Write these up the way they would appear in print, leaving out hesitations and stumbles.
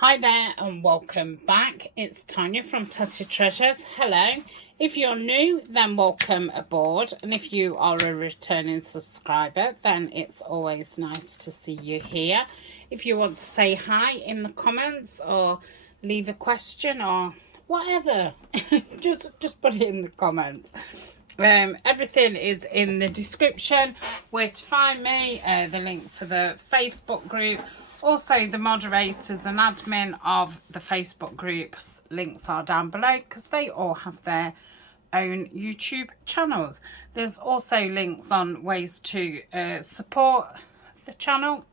Hi there and welcome back. It's Tania from Tatty Treasures. Hello. If you're new, then welcome aboard. And if you are a returning subscriber, then it's always nice to see you here. If you want to say hi in the comments or leave a question or whatever, just put it in the comments. Everything is in the description, where to find me, the link for the Facebook group. Also, the moderators and admin of the Facebook groups links are down below because they all have their own YouTube channels. There's also links on ways to support the channel,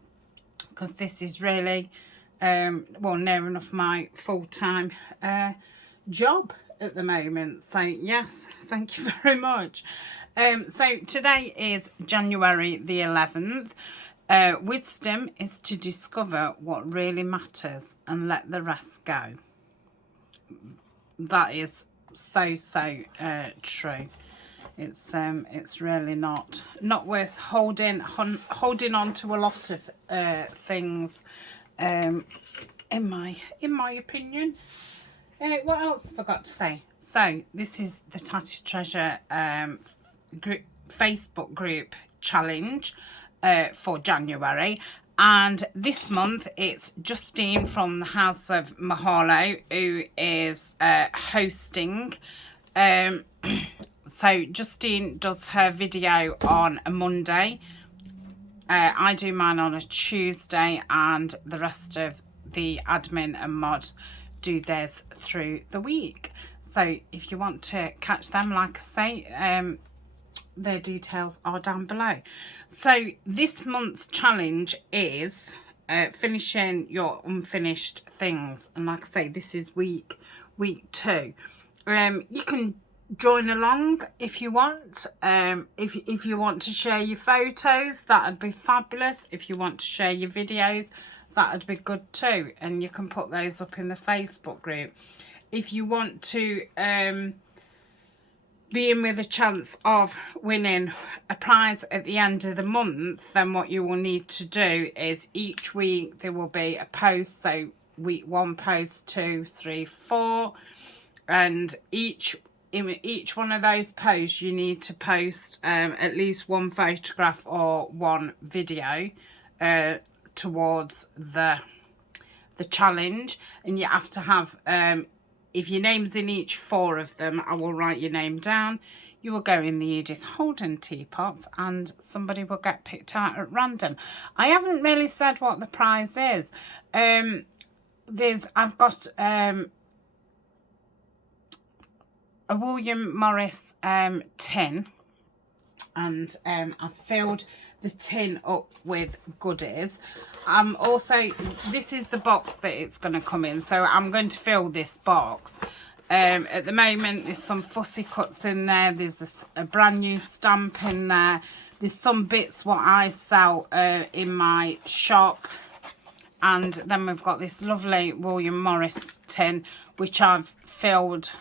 because this is really, well, near enough my full-time job at the moment. So yes, thank you very much. So today is January the 11th. Wisdom is to discover what really matters and let the rest go. That is so true. It's really not worth holding on to a lot of things, in my opinion. What else I forgot to say? So this is the Tatty Treasure Facebook group challenge for January, and this month it's Justine from the House of Mahalo who is hosting. So Justine does her video on a Monday. I do mine on a Tuesday, and the rest of the admin and mod do theirs through the week. So if you want to catch them, like I say, their details are down below. So this month's challenge is finishing your unfinished things, and like I say, this is week 2. You can join along if you want. If you want to share your photos, that'd be fabulous. If you want to share your videos, that'd be good too, and you can put those up in the Facebook group. If you want to be in with a chance of winning a prize at the end of the month, then what you will need to do is each week there will be a post. So week 1, post 2, 3, 4, and in each one of those posts you need to post at least one photograph or one video towards the challenge. And you have to have, if your name's in each 4 of them, I will write your name down. You will go in the Edith Holden teapot and somebody will get picked out at random. I haven't really said what the prize is. I've got a William Morris tin, and I've filled the tin up with goodies. Also, this is the box that it's going to come in, so I'm going to fill this box. At the moment there's some fussy cuts in there, there's a brand new stamp in there, there's some bits what I sell in my shop, and then we've got this lovely William Morris tin which I've filled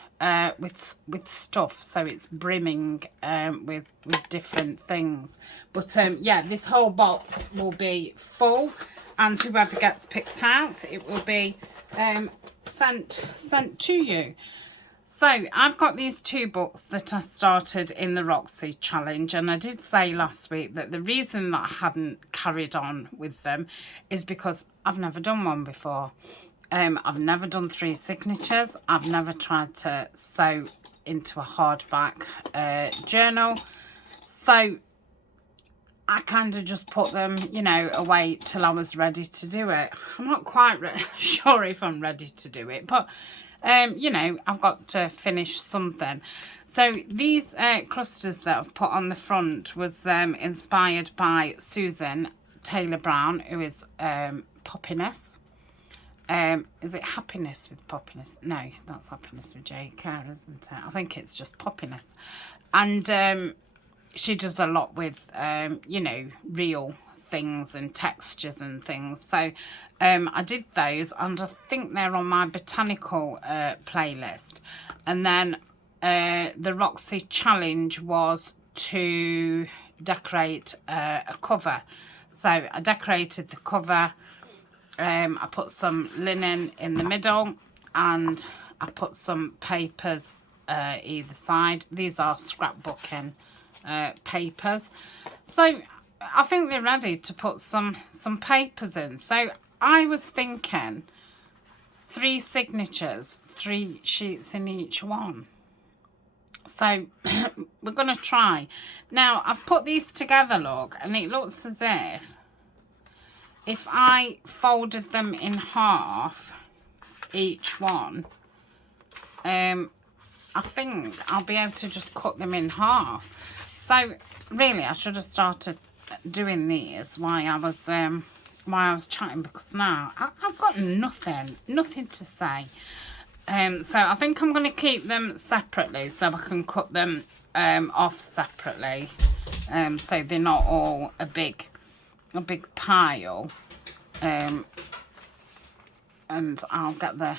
with stuff, so it's brimming with different things. But yeah, this whole box will be full, and whoever gets picked out, it will be sent to you. So I've got these 2 books that I started in the Roxy challenge, and I did say last week that the reason that I hadn't carried on with them is because I've never done one before. I've never done 3 signatures. I've never tried to sew into a hardback journal. So I kind of just put them, you know, away till I was ready to do it. I'm not quite sure if I'm ready to do it, but, you know, I've got to finish something. So these clusters that I've put on the front was inspired by Susan Taylor Brown, who is Poppiness. Is it Happiness with Poppiness? No, that's Happiness with J.K., isn't it? I think it's just Poppiness. And she does a lot with, you know, real things and textures and things. So I did those, and I think they're on my Botanical playlist. And then the Roxy challenge was to decorate a cover. So I decorated the cover I put some linen in the middle, and I put some papers either side. These are scrapbooking papers. So I think they're ready to put some papers in. So I was thinking 3 signatures, 3 sheets in each one. So we're going to try. Now I've put these together, look, and it looks as if I folded them in half, each one, I think I'll be able to just cut them in half. So really, I should have started doing these while I was chatting, because now I've got nothing to say. So I think I'm going to keep them separately so I can cut them off separately, so they're not all a big pile. And I'll get the,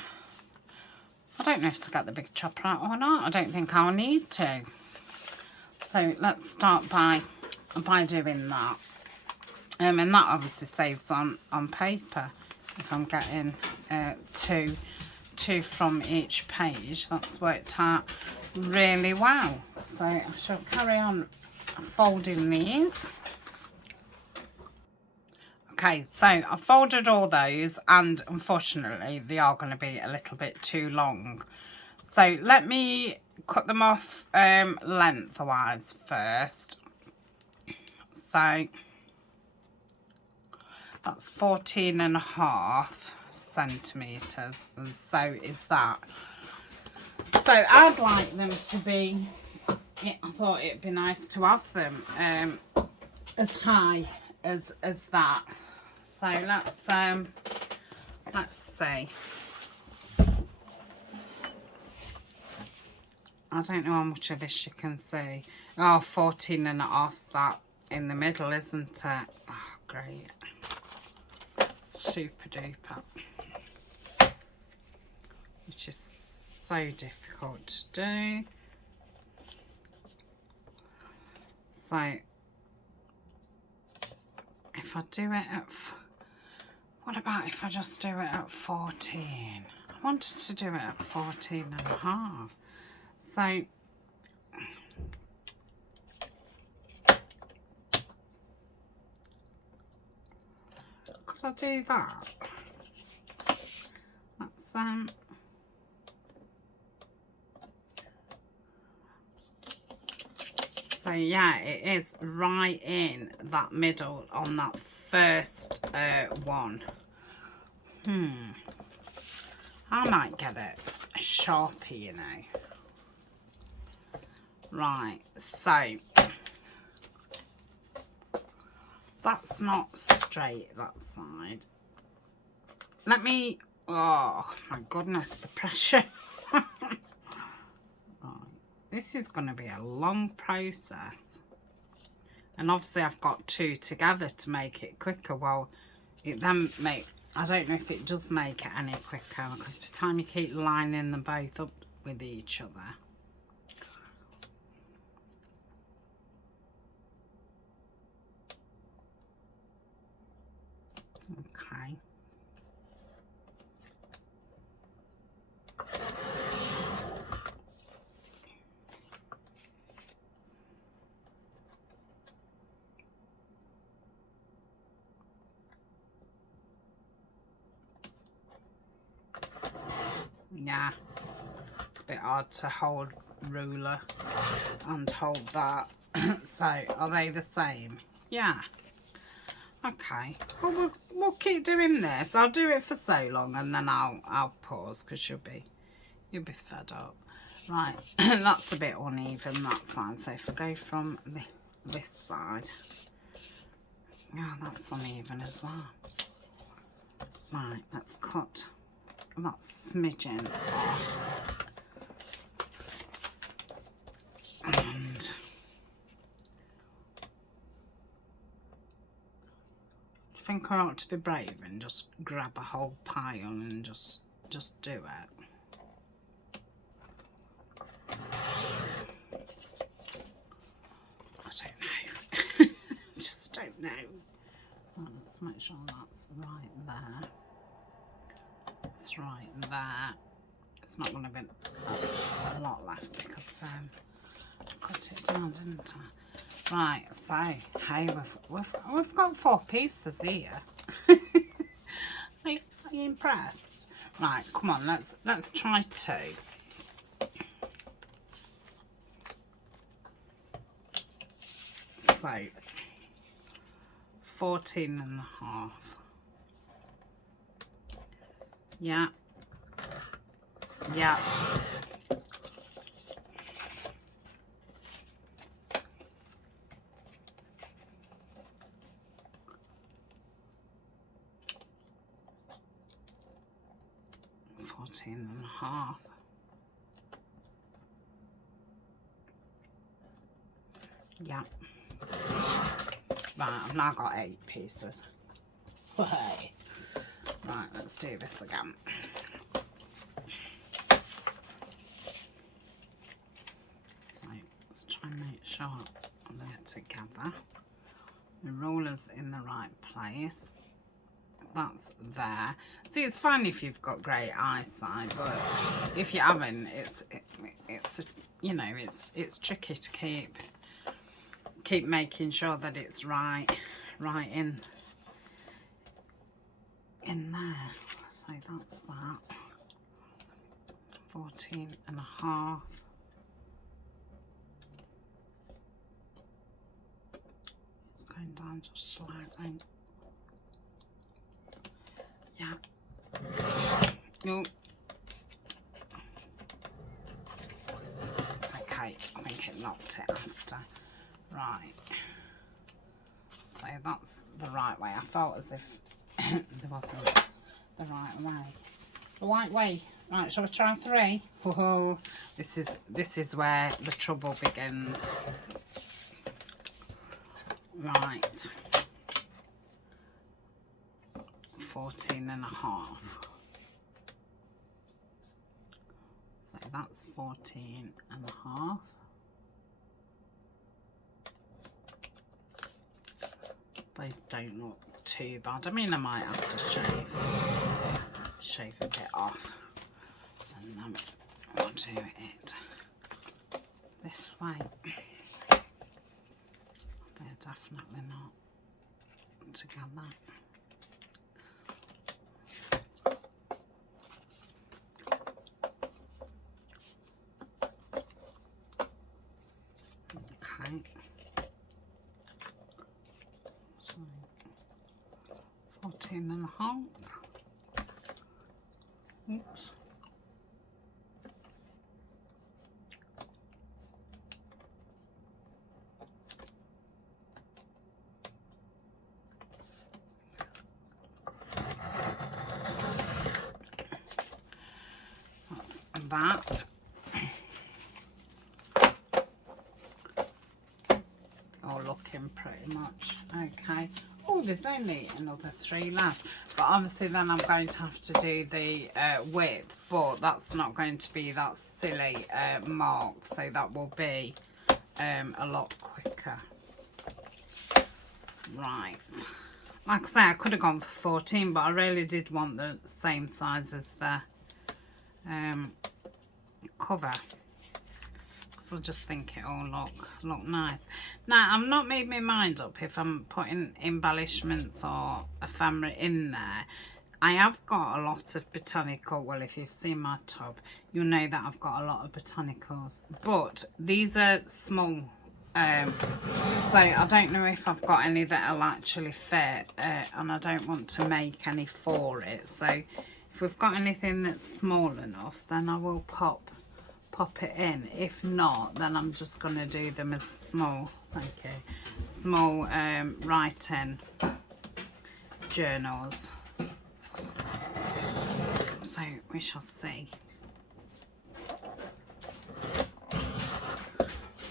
I don't know if to get the big chopper out or not. I don't think I'll need to. So let's start by doing that. And that obviously saves on paper if I'm getting two from each page. That's worked out really well. So I shall carry on folding these. Okay, so I folded all those, and unfortunately they are going to be a little bit too long. So let me cut them off lengthwise first. So that's 14.5 centimetres, and so is that. So I'd like them to be, I thought it'd be nice to have them as high as that. So let's see. I don't know how much of this you can see. Oh, 14.5's that in the middle, isn't it? Oh, great. Super duper. Which is so difficult to do. So if I do it at, what about if I just do it at 14? I wanted to do it at 14.5. So could I do that? That's so yeah, it is right in that middle on that first one. I might get it a Sharpie, you know. Right, so that's not straight, that side. Let me, oh my goodness, the pressure. Right, this is going to be a long process. And obviously I've got 2 together to make it quicker. Well, it then I don't know if it does make it any quicker, because by the time you keep lining them both up with each other. Okay. Yeah, it's a bit hard to hold ruler and hold that. So are they the same? Yeah. Okay, well, we'll keep doing this. I'll do it for so long, and then I'll pause, because you'll be fed up. Right, that's a bit uneven, that side. So if I go from this side, yeah, that's uneven as well. Right, let's cut that smidgen off. And I think I ought to be brave and just grab a whole pile and just do it. I don't know. Just don't know. Well, let's make sure that's right there. that's right there. It's not going to be a lot left because I cut it down, didn't I? Right, so hey, we've got 4 pieces here. Are you impressed? Right, come on, let's try 2. So 14.5. Yeah. Yeah. And a half. Yeah. Right, I've now got 8 pieces. Hey. Right, let's do this again. So let's try and make sure they're together. The roller's in the right place. That's there. See, it's fine if you've got great eyesight, but if you haven't, it's you know, it's tricky to keep making sure that it's right in there. So that's that. 14.5. It's going down just slightly. Yeah. No. It's okay. I think it knocked it after. Right. So that's the right way. I felt as if there wasn't the right way. The right way. Right, shall we try 3? Whoa. This is where the trouble begins. Right. 14.5. So that's 14.5. Those don't look too bad. I mean, I might have to shave a bit off, and then we'll do it this way. They're definitely not together. Okay. So 14.5. Oops. That's that. All looking pretty much okay. Oh, there's only another 3 left, but obviously then I'm going to have to do the width, but that's not going to be that silly mark, so that will be a lot quicker. Right, like I say, I could have gone for 14, but I really did want the same size as the cover. So I just think it all look nice. Now, I've not made my mind up if I'm putting embellishments or ephemera in there. I have got a lot of botanical. Well, if you've seen my tub, you'll know that I've got a lot of botanicals. But these are small. So I don't know if I've got any that'll actually fit. And I don't want to make any for it. So if we've got anything that's small enough, then I will pop it in. If not, then I'm just going to do them as small, small writing journals. So we shall see.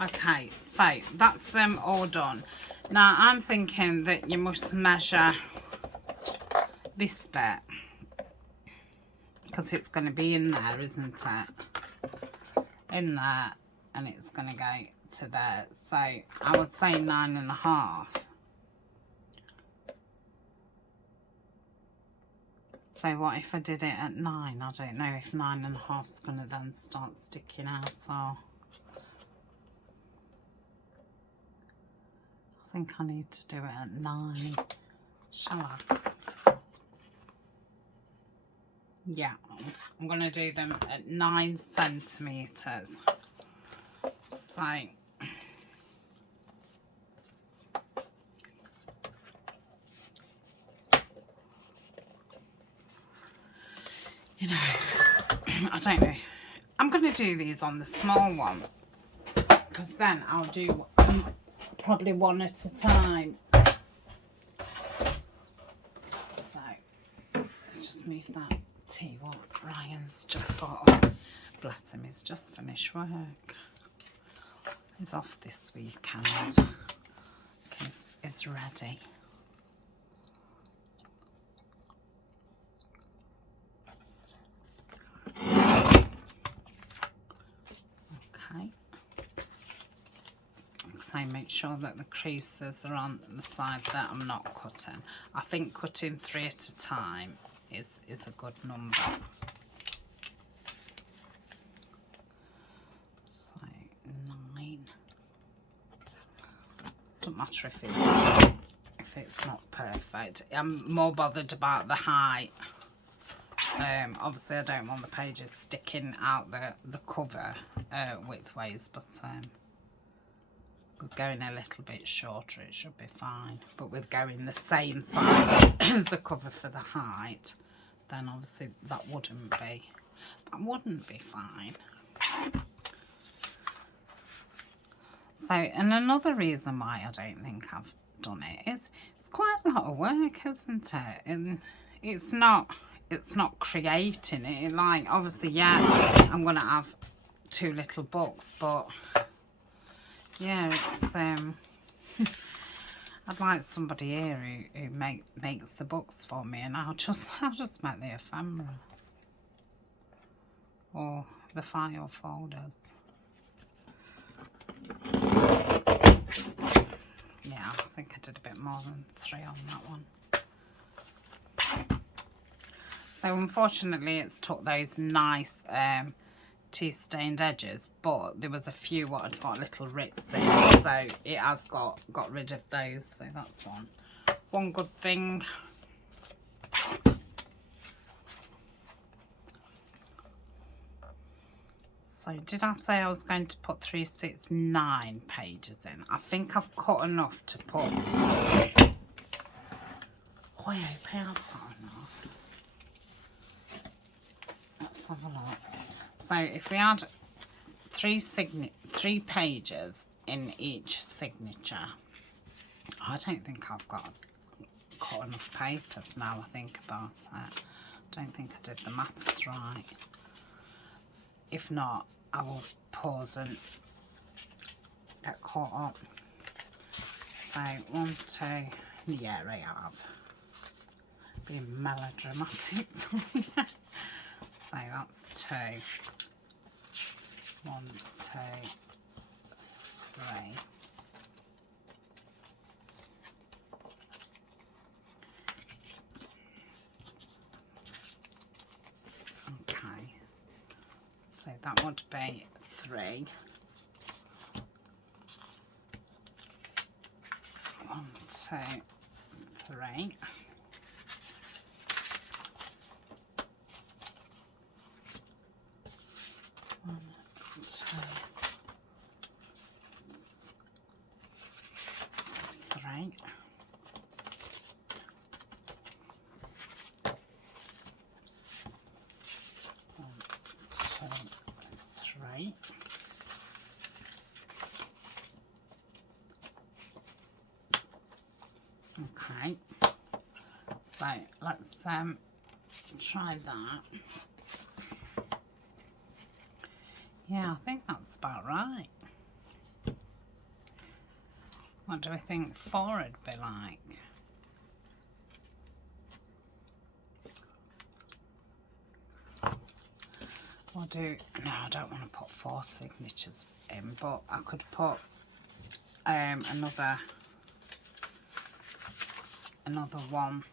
Okay, so that's them all done. Now I'm thinking that you must measure this bit because it's going to be in there, isn't it? In there, and it's going to go to there. So I would say 9.5. So what if I did it at 9? I don't know if 9.5 is going to then start sticking out, or... I think I need to do it at 9. Shall I? Yeah, I'm going to do them at 9 centimetres. So... you know, I don't know. I'm going to do these on the small one, because then I'll do probably one at a time. So, let's just move that tea. What Ryan's just got on. Bless him, he's just finished work. He's off this weekend. He's ready. So make sure that the creases are on the side that I'm not cutting. I think cutting 3 at a time is a good number. So 9. Doesn't matter if it's not perfect. I'm more bothered about the height. Obviously I don't want the pages sticking out the cover widthways, but going a little bit shorter it should be fine. But with going the same size as the cover for the height, then obviously that wouldn't be fine. So, and another reason why I don't think I've done it is it's quite a lot of work, isn't it? And it's not creating it. Like, obviously, yeah, I'm gonna have 2 little books, but yeah, it's I'd like somebody here who makes the books for me, and I'll just make the ephemera or the file folders. Yeah, I think I did a bit more than 3 on that one. So unfortunately it's took those nice tea stained edges, but there was a few what had got little rips in, so it has got rid of those, so that's one good thing. So did I say I was going to put 3, 6, 9 pages in? I think I've cut enough to put... Oh, I hope I've got enough. Let's have a look. So if we add 3 pages in each signature, I don't think I've got cut enough papers now I think about it. I don't think I did the maths right. If not, I will pause and get caught up. So 1, 2, yeah, I have. Being melodramatic. So that's 2. 1, 2, 3. Okay. So that would be 3. 1, 2, 3. Okay, so let's try that. Yeah, I think that's about right. What do we think 4 would be like? We'll do, no, I don't want to put 4 signatures in, but I could put another one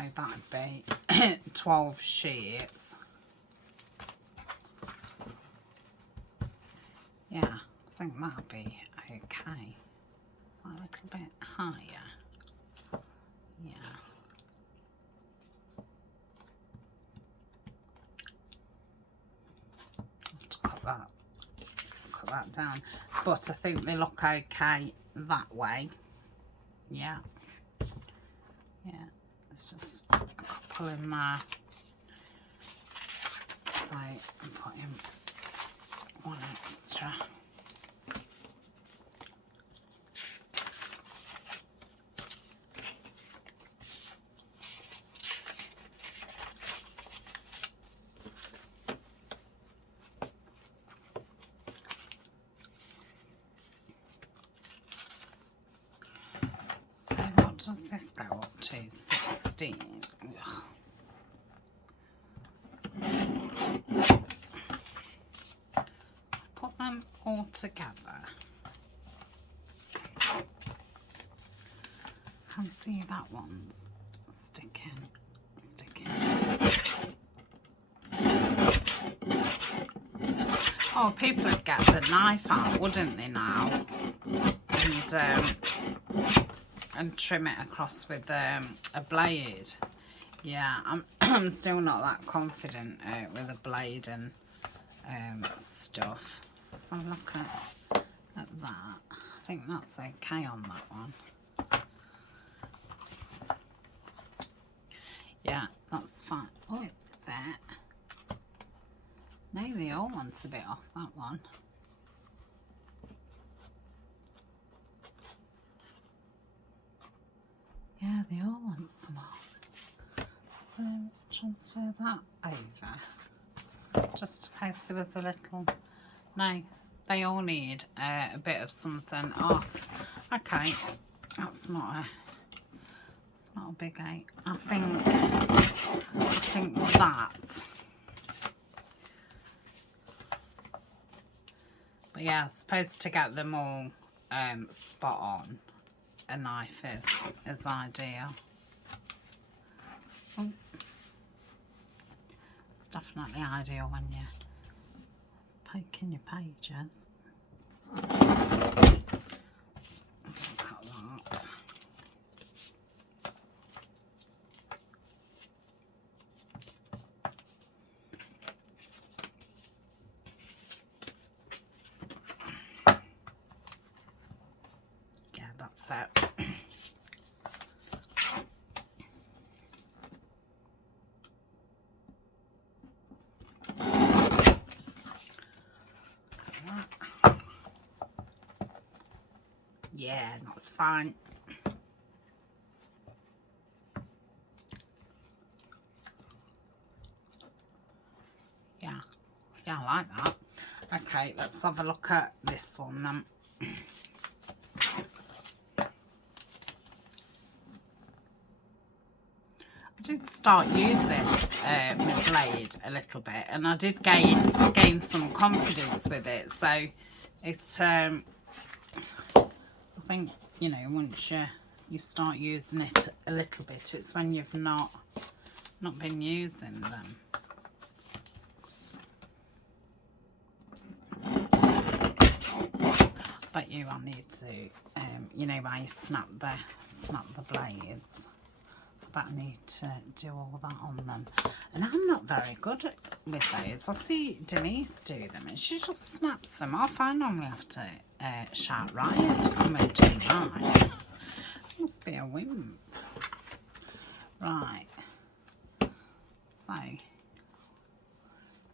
So that'd be 12 sheets. Yeah, I think that'd be okay. Is that a little bit higher? Yeah. Cut that down, but I think they look okay that way. Yeah, there's just a couple in there, so I'm putting one extra. Does this go up to 16? Put them all together. Can see that one's sticking. Oh, people would get the knife out, wouldn't they now? And trim it across with a blade. Yeah, I'm still not that confident with a blade and stuff. Let's have a look at that. I think that's okay on that one. Yeah, that's fine. Oh, is it? No, the old one's a bit off, that one. Yeah, they all want some off. So transfer that over. Just in case there was a little... No, they all need a bit of something off. Okay, that's not a big eight. I think that. But yeah, supposed to get them all spot on. A knife is ideal. Oh. It's definitely ideal when you're poking your pages. Look at that. Yeah, that's it. Yeah, that's fine. Yeah, I like that. Okay, let's have a look at this one then. I did start using my blade a little bit, and I did gain some confidence with it. So it's I think, you know, once you start using it a little bit, it's when you've not been using them. But I need to, you know, when you snap the blades. But I need to do all that on them, and I'm not very good with those. I see Denise do them and she just snaps them off. I normally have to shout riot to come and do mine. Must be a wimp. Right, so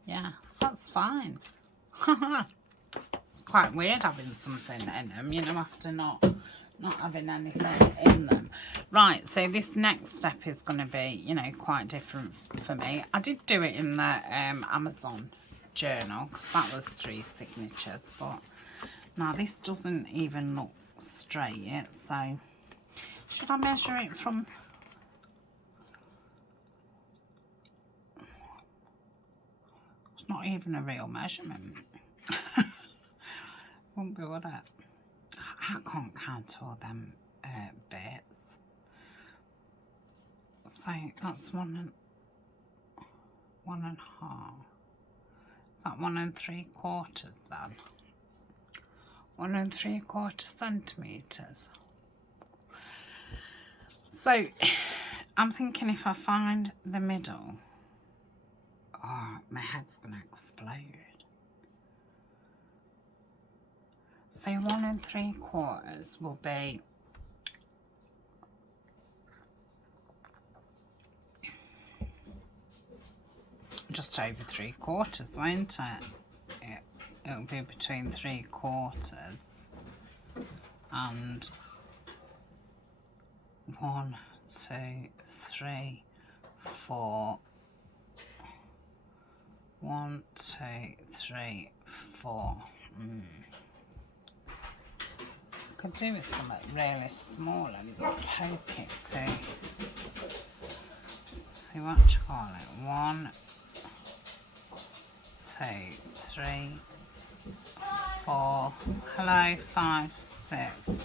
yeah, that's fine. It's quite weird having something in them, you know, after not having anything in them. Right, so this next step is going to be, you know, quite different for me. I did do it in the Amazon journal because that was 3 signatures, but now this doesn't even look straight, so should I measure it from... It's not even a real measurement. Won't be, would it? I can't count all them bits. So that's 1 1.5. Is that 1 3/4 then? 1 3/4 centimetres. So I'm thinking if I find the middle, oh, my head's gonna explode. So 1 3/4 will be just over 3/4, won't it? It'll be between 3/4 and 1 2 3 4. 1 2 3 4. Could do with something really small and poke it to. See what you call it? 1 2 3 4. Hello, 5 6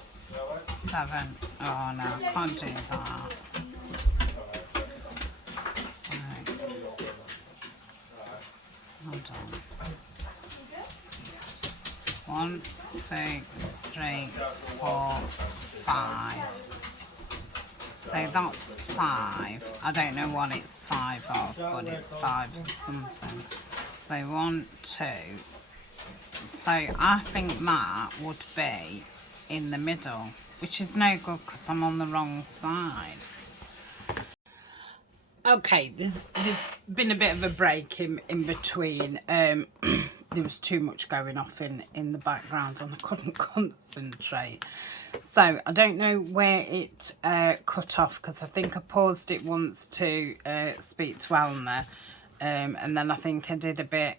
7. Oh no, I can't do that. So, hold on. 1 2 3 4 5. So that's 5. I don't know what it's 5 of, but it's 5 of something. So 1 2. So I think that would be in the middle, which is no good because I'm on the wrong side. Okay, there's been a bit of a break in between. There was too much going off in the background and I couldn't concentrate. So I don't know where it cut off because I think I paused it once to speak to Eleanor, and then I think I did a bit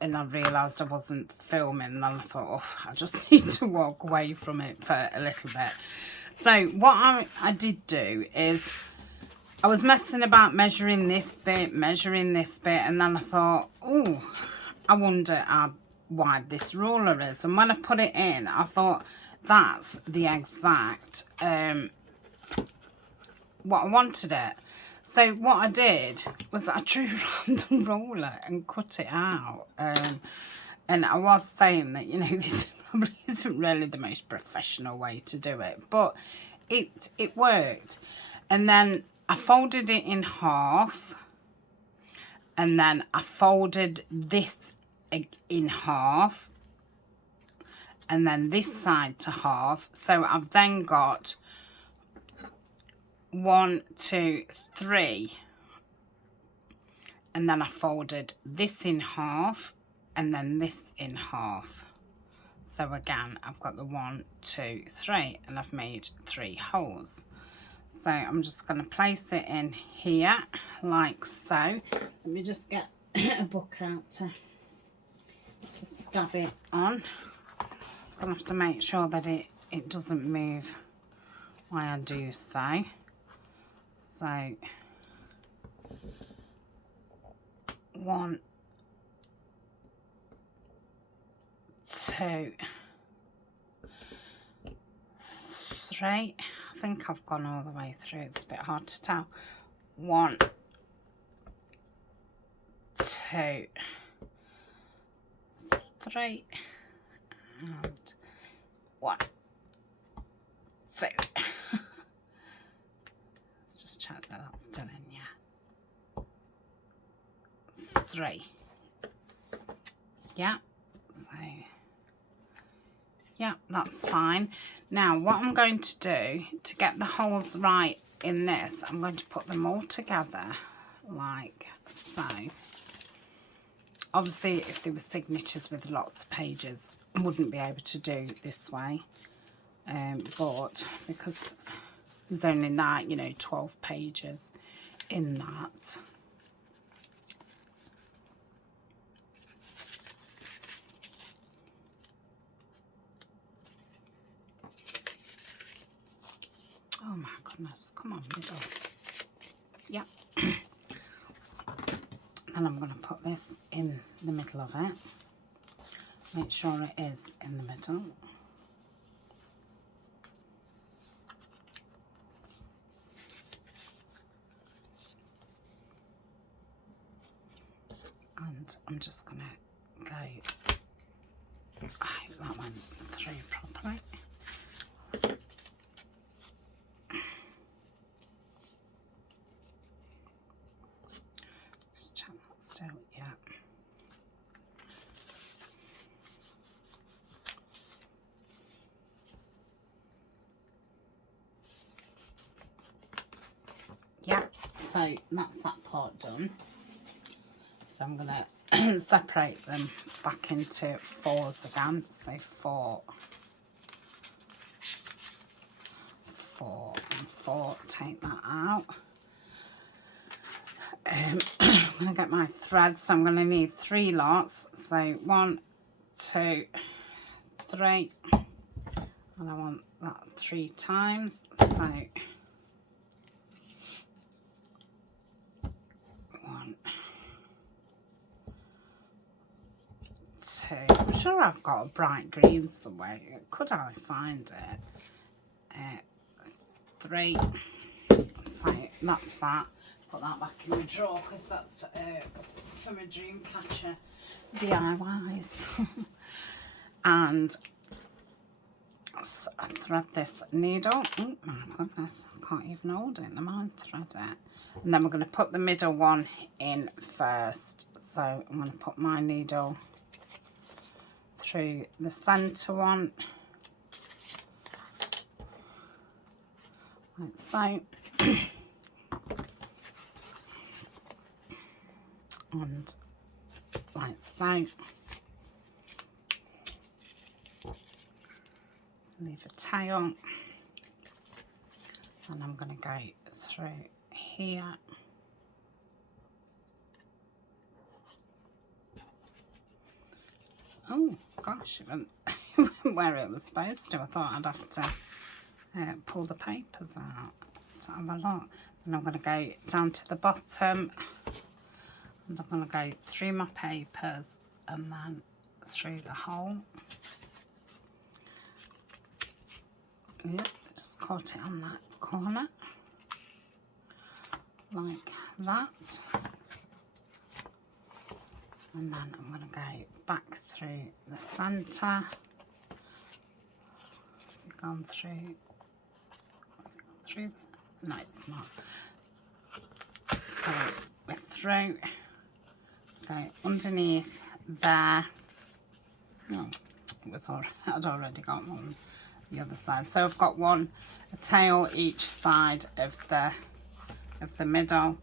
and I realised I wasn't filming, and then I thought, oh, I just need to walk away from it for a little bit. So what I did do is I was messing about measuring this bit, and then I thought, oh, I wonder how wide this ruler is. And when I put it in, I thought that's the exact what I wanted it. So what I did was I drew around the ruler and cut it out. And I was saying that, you know, this probably isn't really the most professional way to do it, but it worked. And then I folded it in half, and then I folded this in half, and then this side to half. So I've then got 1 2 3, and then I folded this in half and then this in half. So again, I've got the 1 2 3, and I've made 3 holes. So I'm just going to place it in here like so. Let me just get a book out to stab it on. I'm going to have to make sure that it doesn't move while I do so. So 1 2 3. I think I've gone all the way through. It's a bit hard to tell. 1 2 3 and 1 2. Let's just check that that's done in, yeah. 3. Yeah, so yeah, that's fine. Now what I'm going to do to get the holes right in this, I'm going to put them all together like so. Obviously if there were signatures with lots of pages, I wouldn't be able to do this way, but because there's only that, you know, 12 pages in that. Oh my goodness, come on, middle. Yeah. And I'm going to put this in the middle of it. Make sure it is in the middle. And I'm just going to go, I hope that went through properly. Just check that still, yeah. Yeah, so that's that part done. So I'm going to separate them back into 4s again. So 4, 4 and 4, take that out. I'm going to get my thread, so I'm going to need 3 lots. So 1, 2, 3, and I want that 3 times. So 1, 2. I'm sure I've got a bright green somewhere. Could I find it? 3. So that's that. Put that back in the drawer because that's for my dream catcher DIYs. And so I thread this needle. Oh my goodness, I can't even hold it. Am I thread it? And then we're going to put the middle one in first. So I'm going to put my needle through the centre one, like so. And like so. Leave a tail, and I'm going to go through here. Oh gosh, it went where it was supposed to. I thought I'd have to pull the papers out to have a look. And I'm going to go down to the bottom, and I'm going to go through my papers and then through the hole. Yep, just caught it on that corner, like that. And then I'm going to go back through the centre. Gone through, has it gone through? No, it's not. So we're through, go underneath there. No, it was already, I'd already got one the other side. So I've got a tail each side of the middle.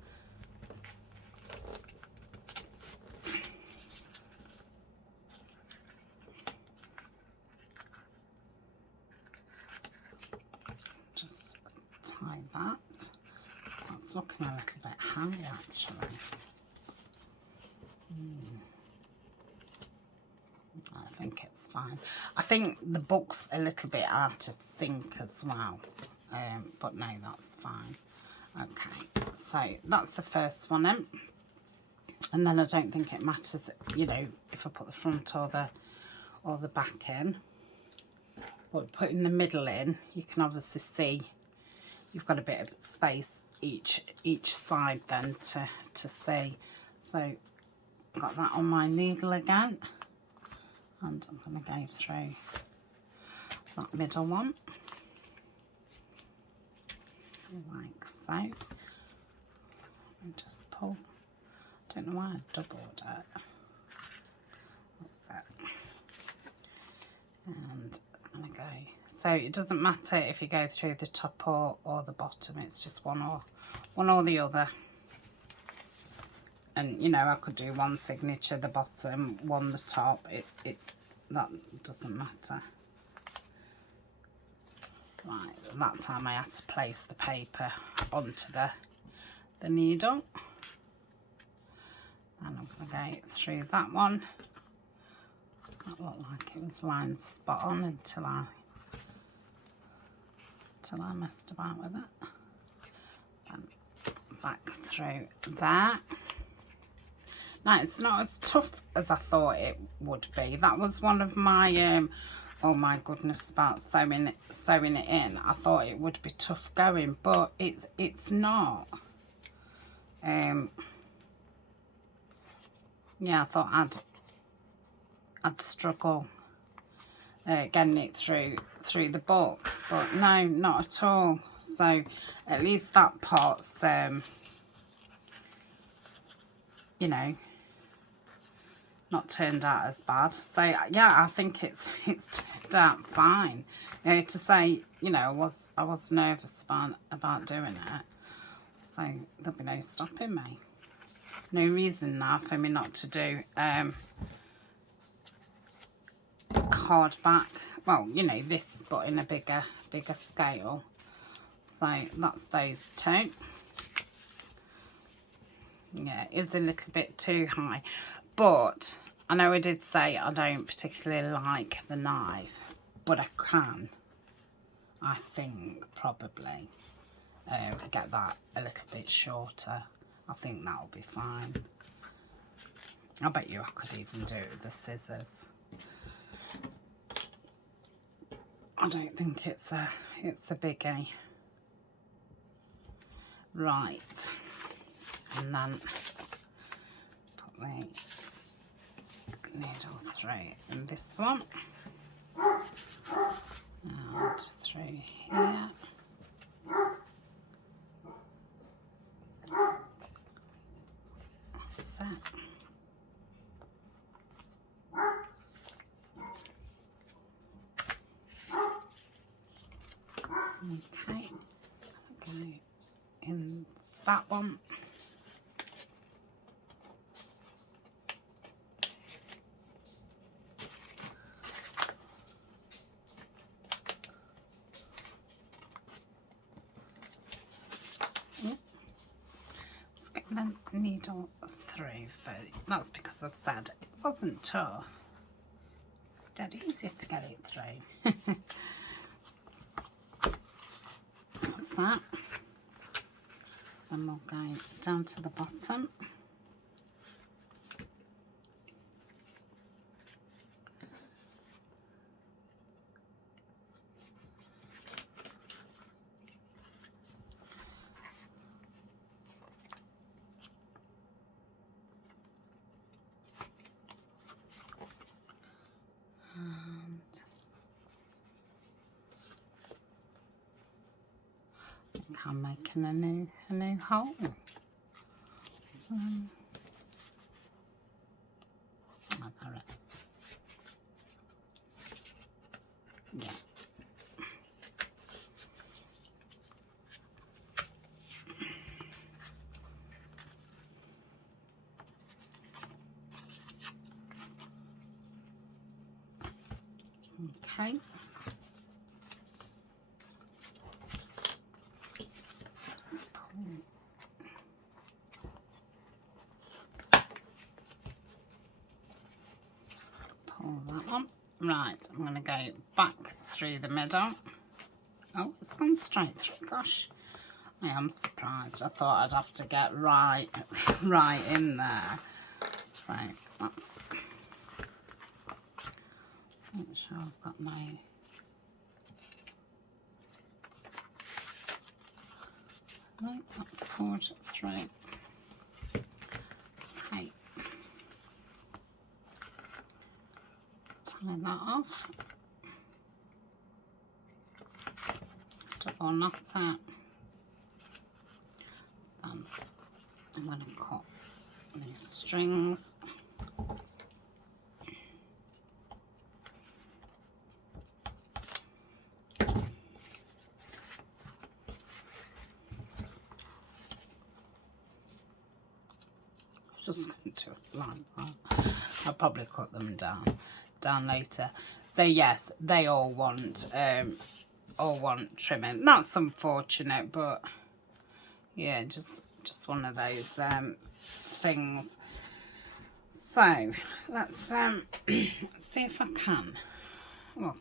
Just tie that. That's looking a little bit high actually. I think it's fine. I think the book's a little bit out of sync as well, but no, that's fine. Okay, so that's the first one in, and then I don't think it matters, you know, if I put the front or the back in. But putting the middle in, you can obviously see you've got a bit of space each side then to see. So I've got that on my needle again. And I'm going to go through that middle one, like so, and just pull. I don't know why I doubled it. That's it. And I'm going to go. So it doesn't matter if you go through the top or the bottom. It's just one or the other. And you know, I could do one signature the bottom, one the top. That doesn't matter. Right, that time I had to place the paper onto the needle. And I'm going to go through that one. That looked like it was lined spot on until I messed about with it. And back through there. Now, it's not as tough as I thought it would be. That was one of my, oh my goodness, about sewing it in. I thought it would be tough going, but it's not. yeah, I thought I'd struggle getting it through the book, but no, not at all. So at least that part's you know, not turned out as bad. So yeah, I think it's turned out fine. To say, you know, I was nervous about doing it, so there'll be no stopping me. No reason now for me not to do hardback. Well, you know, this, but in a bigger scale. So that's those two. Yeah, it is a little bit too high, but I know I did say I don't particularly like the knife, but I can, I think, probably get that a little bit shorter. I think that'll be fine. I bet you I could even do it with the scissors. I don't think it's a biggie. Right, and then put the needle through in this one and through here. That's it. Okay, go in that one. Let's get the needle through. That's because I've said it wasn't tough. It's dead easy to get it through. That's that. Then we'll go down to the bottom. I'm making a new hole. So, oh, there it is. Yeah. Okay. Pull that one. Right, I'm going to go back through the middle. Oh, it's gone straight through. Gosh, I am surprised. I thought I'd have to get right in there. So that's. Make sure I've got my. Right, that's poured through. Okay. Tie that off. Double knot it. Then I'm going to cut these strings. Just going to like that. I'll probably cut them down later. So yes, they all want trimming. That's unfortunate, but yeah, just one of those things. So let's see if I can. Well,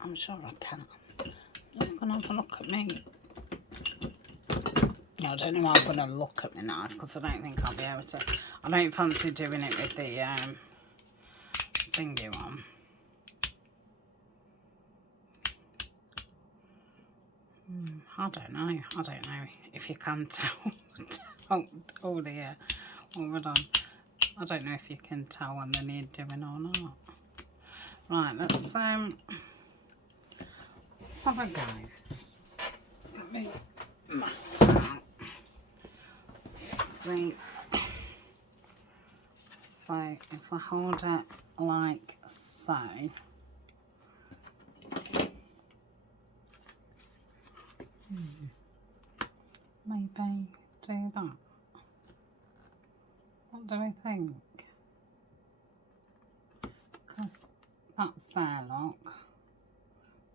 I'm sure I can. I'm just gonna have a look at me. I don't know how I'm going to look at my knife because I don't think I'll be able to. I don't fancy doing it with the thingy on. I don't know if you can tell. Oh dear, what have I done? I don't know if you can tell when they need doing or not. Right, let's have a go. Let's get me mask out. See. So if I hold it like so, maybe do that. What do we think? Because that's there, look.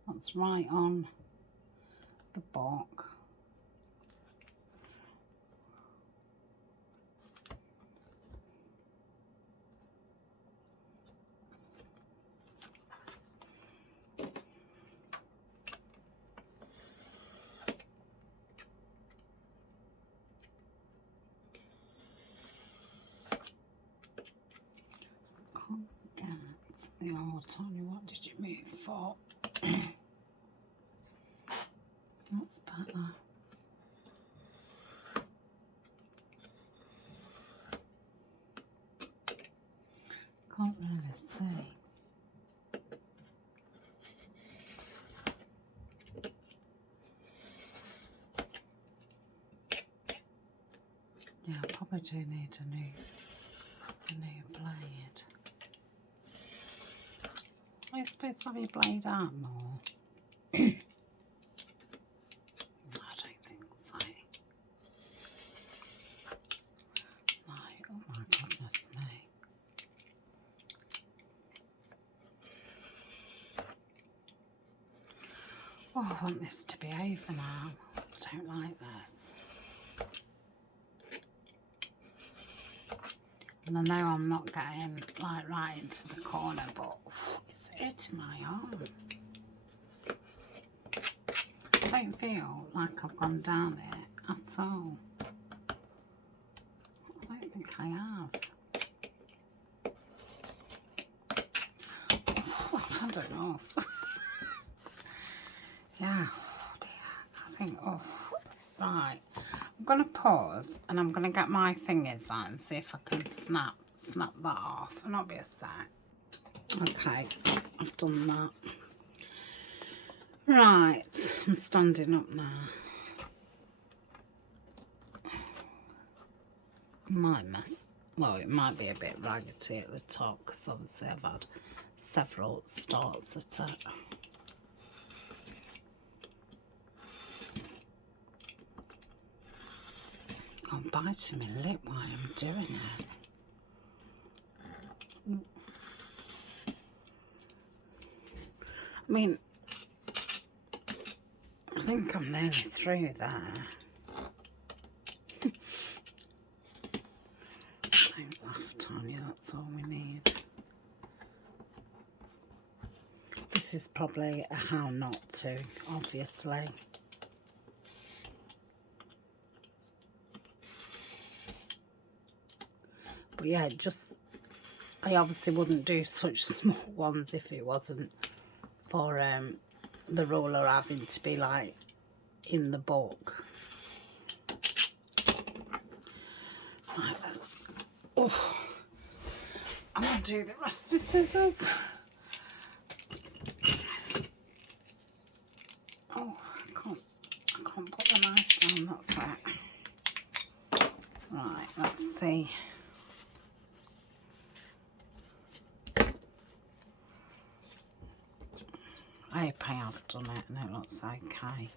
That's right on the book. Oh, Tania, what did you move for? That's better. Can't really see. Yeah, I probably do need a new blade. Are you supposed to have your blade out more? I don't think so. Right, oh my goodness me. Oh, I want this to be over now. I don't like this. And I know I'm not getting like right into the corner, but it's hitting my arm. I don't feel like I've gone down it at all. I don't think I have. I don't know. Yeah, oh dear. I think, oh, right. I'm going to pause and I'm going to get my fingers out and see if I can snap that off. And I'll be a sec. Okay, I've done that. Right, I'm standing up now. Might mess, well, it might be a bit raggedy at the top because obviously I've had several starts at it. I'm biting my lip while I'm doing it. I mean, I think I'm nearly through there. Don't laugh, Tania, that's all we need. This is probably a how not to, obviously. But yeah, just, I obviously wouldn't do such small ones if it wasn't for the ruler having to be like in the book. Right, oh, I'm going to do the rest with scissors. Oh, I can't put the knife down, that's it. Right, let's see. I hope I have done it and it looks okay.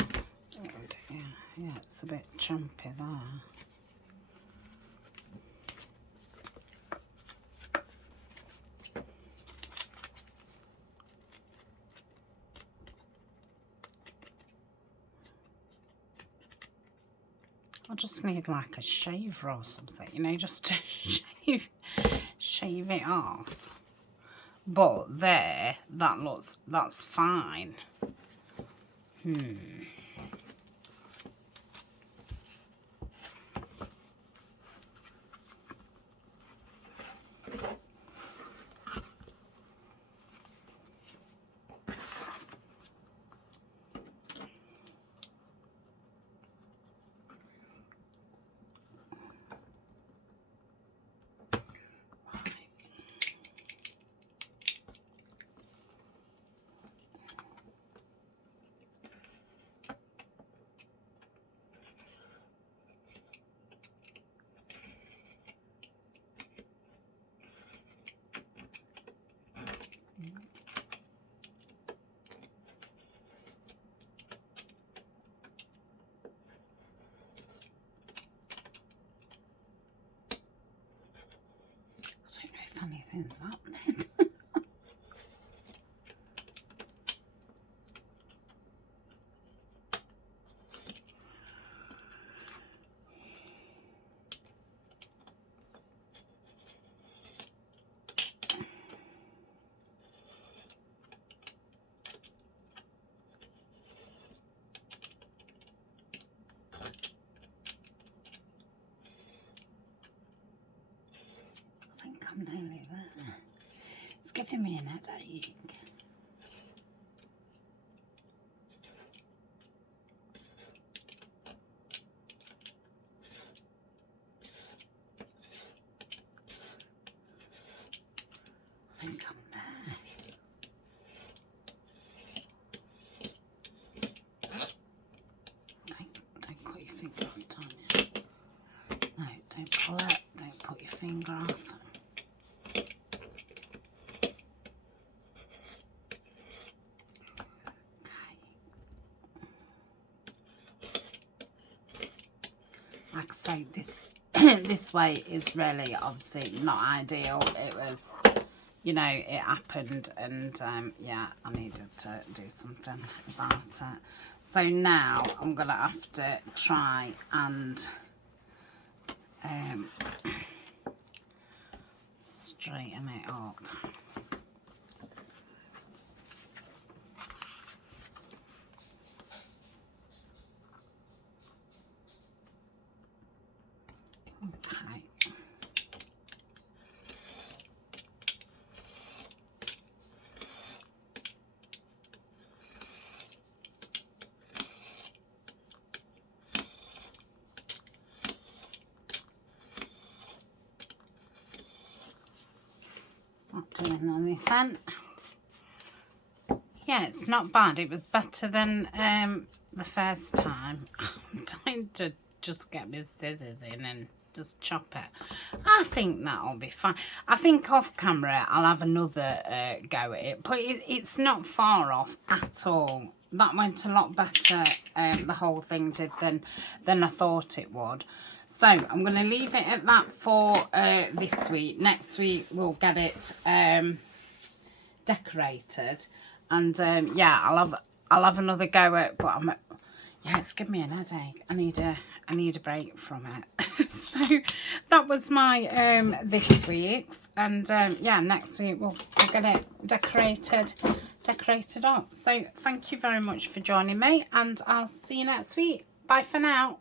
Oh dear, yeah, it's a bit chumpy there. I just need like a shaver or something, you know, just to shave it off. But there, that's fine. Nothing's happening. I'm nearly there. It's giving me an headache. I think I'm there. Don't cut your finger off, Tania. No, don't pull it. Don't put your finger off. Like I say, this way is really obviously not ideal. It was, you know, it happened, and yeah, I needed to do something about it. So now I'm gonna have to try and straighten it up. Okay. It's not doing anything. Yeah, it's not bad. It was better than the first time. I'm trying to just get my scissors in and just chop it. I think that'll be fine. I think off camera I'll have another go at it, but it's not far off at all. That went a lot better, the whole thing did, than I thought it would. So I'm going to leave it at that for this week. Next week we'll get it decorated, and yeah, I'll have another go at. But yeah, it's giving me an headache. I need a break from it. So that was my this week's, and yeah, next week we'll get it decorated up. So thank you very much for joining me, and I'll see you next week. Bye for now.